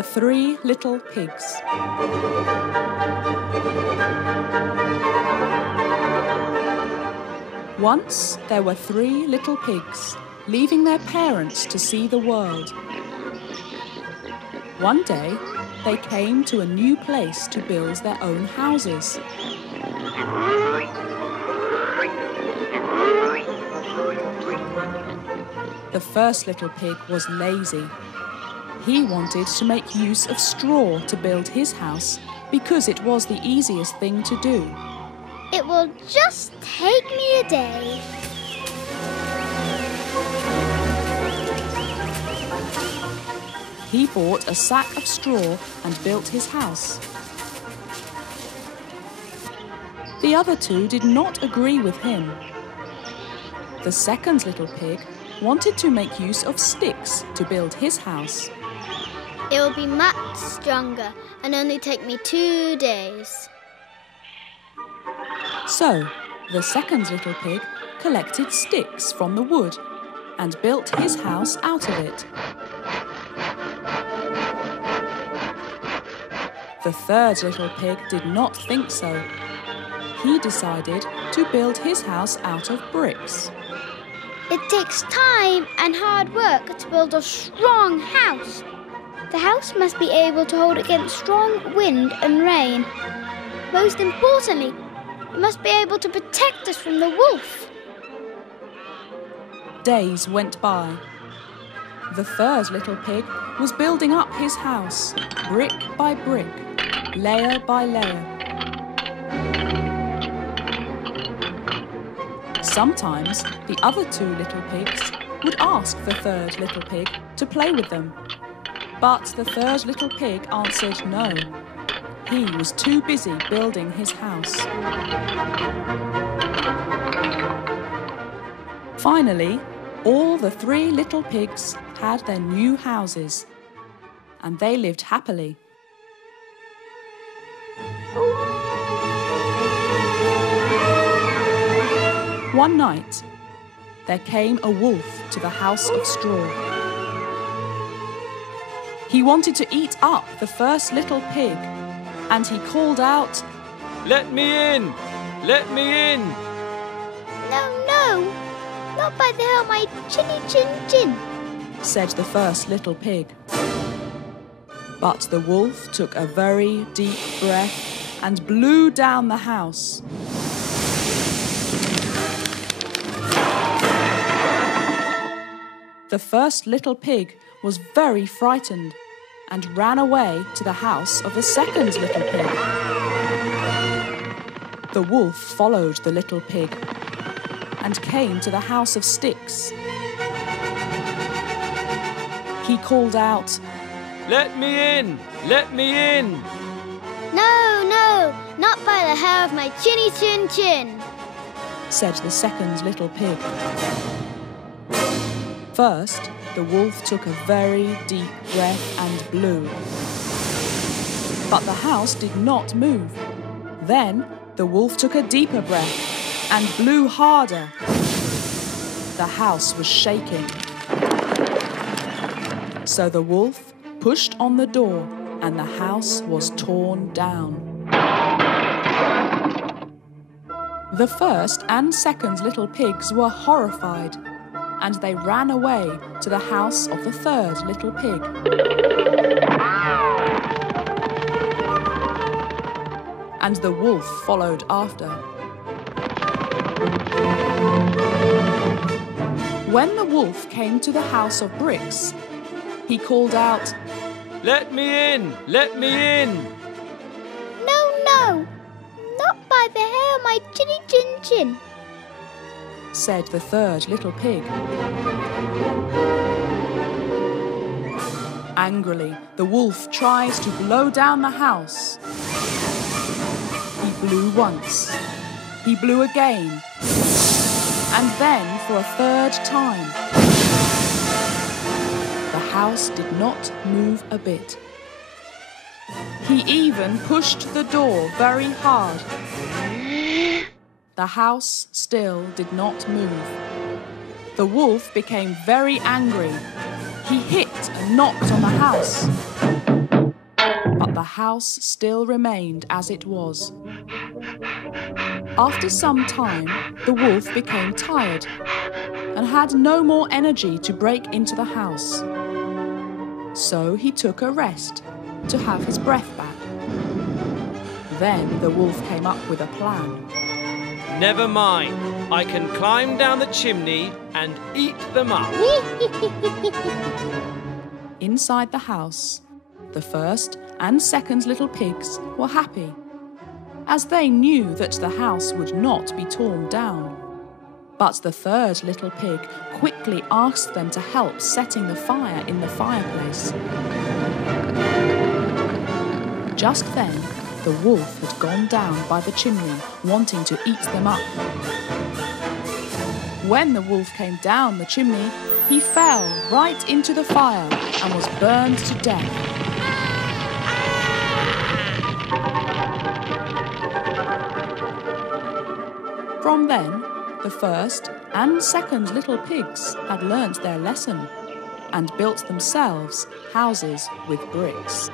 The Three Little Pigs. Once there were 3 little pigs, leaving their parents to see the world. One day, they came to a new place to build their own houses. The first little pig was lazy. He wanted to make use of straw to build his house because it was the easiest thing to do. It will just take me a day. He bought a sack of straw and built his house. The other 2 did not agree with him. The second little pig wanted to make use of sticks to build his house. It will be much stronger and only take me 2 days. So, the second little pig collected sticks from the wood and built his house out of it. The third little pig did not think so. He decided to build his house out of bricks. It takes time and hard work to build a strong house. The house must be able to hold against strong wind and rain. Most importantly, it must be able to protect us from the wolf. Days went by. The third little pig was building up his house, brick by brick, layer by layer. Sometimes the other 2 little pigs would ask the third little pig to play with them. But the third little pig answered no. He was too busy building his house. Finally, all the 3 little pigs had their new houses, and they lived happily. One night, there came a wolf to the house of straw. He wanted to eat up the first little pig, and he called out, "Let me in! Let me in!" No, not by the hair of my chinny chin chin, said the first little pig. But the wolf took a very deep breath and blew down the house. The first little pig was very frightened and ran away to the house of the second little pig. The wolf followed the little pig and came to the house of sticks. He called out, "Let me in! Let me in!" No, not by the hair of my chinny chin chin, said the second little pig. First, the wolf took a very deep breath and blew. But the house did not move. Then, the wolf took a deeper breath and blew harder. The house was shaking. So the wolf pushed on the door and the house was torn down. The first and second little pigs were horrified, and they ran away to the house of the third little pig. And the wolf followed after. When the wolf came to the house of bricks, he called out, "Let me in! Let me in!" No, not by the hair of my chinny chin chin, said the third little pig. Angrily, the wolf tried to blow down the house. He blew once. He blew again. And then for a third time. The house did not move a bit. He even pushed the door very hard. The house still did not move. The wolf became very angry. He hit and knocked on the house. but the house still remained as it was. After some time, the wolf became tired and had no more energy to break into the house. So he took a rest to have his breath back. Then the wolf came up with a plan. Never mind, I can climb down the chimney and eat them up. Inside the house, the first and second little pigs were happy, as they knew that the house would not be torn down. But the third little pig quickly asked them to help setting the fire in the fireplace. Just then, the wolf had gone down by the chimney, wanting to eat them up. When the wolf came down the chimney, he fell right into the fire and was burned to death. From then, the first and second little pigs had learnt their lesson and built themselves houses with bricks.